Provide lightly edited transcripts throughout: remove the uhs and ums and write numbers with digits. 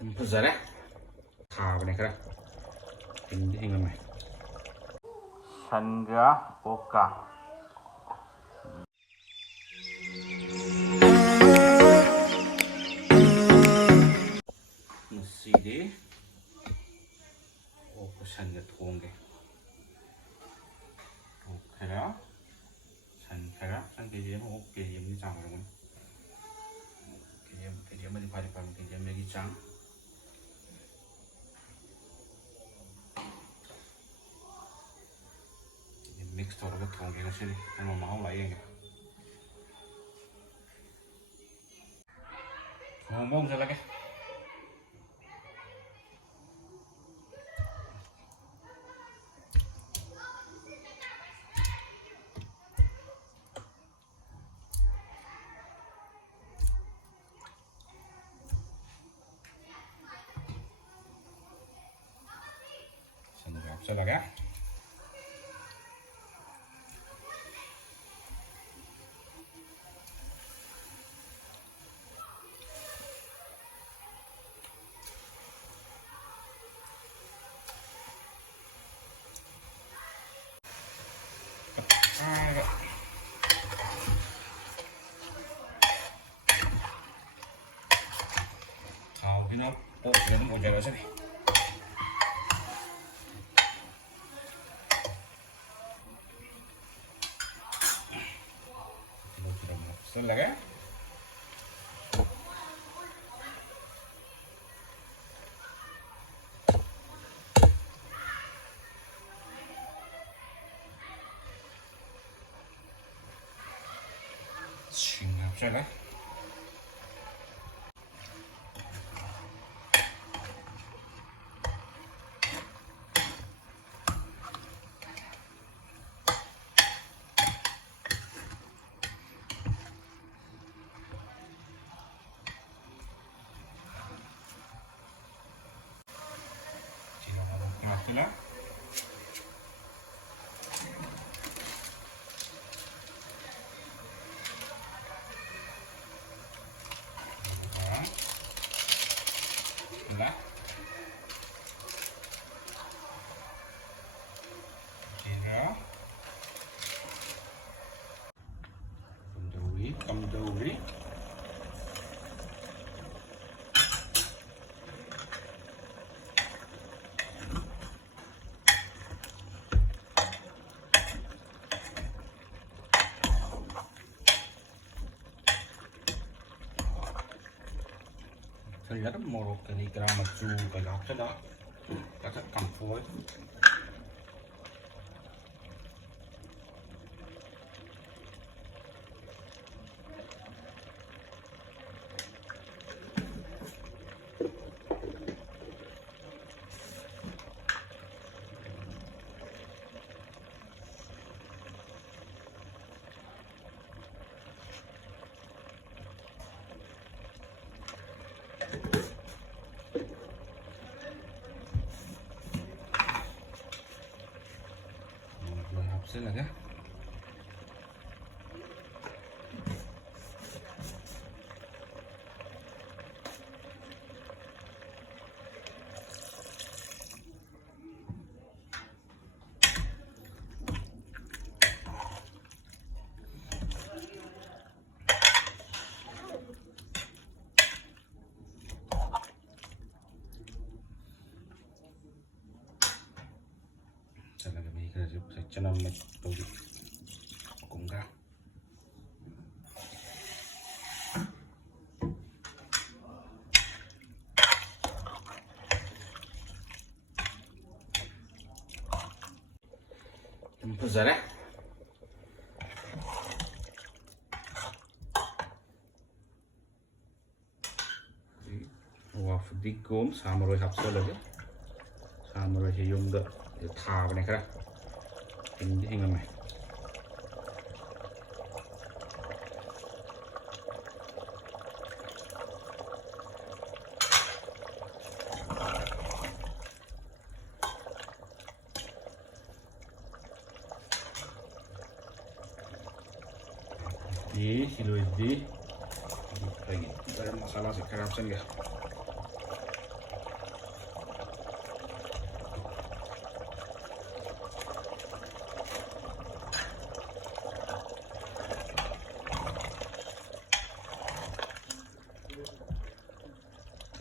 ꯐꯖꯔꯦ ꯊꯥꯕꯅꯦ ꯈꯔ ꯍꯤꯡꯗꯤ ꯍꯤꯡꯉꯝꯃꯦ ꯁꯟꯒ ꯑꯣꯛꯀ ꯉꯁꯤꯗꯤ ꯑꯣꯛꯀ ꯁꯟꯒ ꯊꯣꯡꯒꯦ ꯑꯣꯛ ꯈꯔ ꯁꯟ ꯈꯔ ꯁꯟ ꯀꯦꯖꯤ ꯑꯃ ꯑꯣꯛ ꯀꯦꯖꯤ ꯑꯃꯒꯤ ꯆꯥꯡ ꯑꯣꯏꯔꯝꯒꯅꯤ ꯀꯦꯖꯤ ꯑꯃꯗꯤ ꯐꯥꯗꯤ ꯐꯥꯔꯝ ꯀꯦꯖꯤ ꯑꯃꯒꯤ ꯆꯥꯡ ꯃꯤꯛꯁ ꯇꯧꯔꯒ ꯊꯣꯡꯒꯦ ꯉꯁꯤꯗꯤ ꯀꯩꯅꯣ ꯃꯍꯥꯎ ꯂꯥꯛꯑ ꯊꯣꯡꯕ ꯍꯧꯖꯤꯜꯂꯒꯦ ꯁꯟꯒ ꯍꯥꯞꯆꯜꯂꯒꯦ ꯊꯥꯎꯁꯤꯅ ꯑꯣꯛꯁꯤꯗ ꯑꯗꯨꯝ ꯑꯣꯏꯖꯔꯁꯅꯤ ꯍꯥꯞꯆꯜꯂꯒꯦ ꯁꯤꯡ ꯍꯥꯞꯆꯜꯂꯦ Happila. Kamdori. Saya ada morok kali gram macu kalau saya dah kampur. Hapsalaga. Salaga may kasi sa channel na tawag kungga. Fazare. Wafdikom samurai hapsalaga. Samurai hiyungdaꯊꯥꯕꯅꯦ ꯈꯔ ꯍꯤꯡꯗꯤ ꯍꯤꯡꯉꯝꯃꯦ Siloidi, lagi garam masala sekarang saja.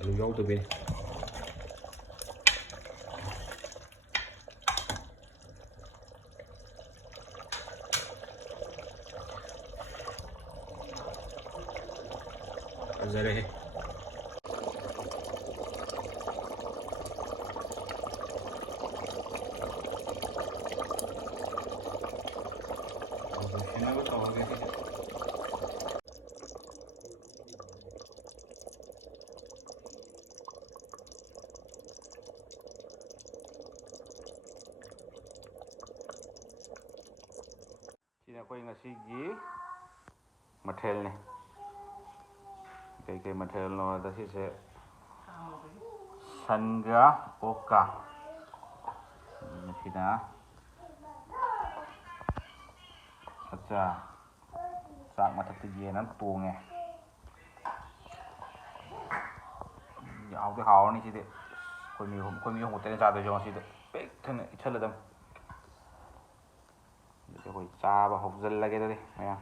ꯑꯂꯨ ꯌꯥꯎꯗꯕꯩ ꯐꯖꯔꯦꯍꯦ ꯁꯤꯟꯅꯕ ꯇꯧꯔꯒꯦ ꯁꯤꯗꯤ ꯁꯤꯅ ꯑꯩꯈꯣꯏ ꯉꯁꯤꯒꯤ ꯃꯊꯦꯜꯅꯤ ꯀꯩꯀꯩ ꯃꯊꯦꯜꯅꯣ ꯍꯥꯏꯕꯗ ꯁꯤꯁꯦ ꯁꯟꯒ ꯑꯣꯛꯀ ꯃꯁꯤꯅ ꯑꯠꯆꯥ ꯆꯥꯛ ꯃꯊꯛꯇ ꯌꯦꯟ ꯑꯃ ꯇꯣꯡꯉꯦ ꯍꯥꯎꯗꯤ ꯍꯥꯎꯔꯅꯤ ꯁꯤꯗꯤ ꯑꯩꯈꯣꯏ ꯃꯤ ꯑꯍꯨꯝ ꯈꯛꯇꯅꯦ ꯆꯥꯗꯣꯏꯁꯦ ꯉꯁꯤꯗꯤ ꯄꯤꯛ ꯊꯟꯅ ꯏꯠꯁꯜꯂꯗꯝ ꯑꯗꯨꯗꯤ ꯑꯩꯈꯣꯏ ꯆꯥꯕ ꯍꯧꯖꯤꯜꯂꯒꯦ ꯑꯗꯨꯗꯤ ꯃꯌꯥꯝ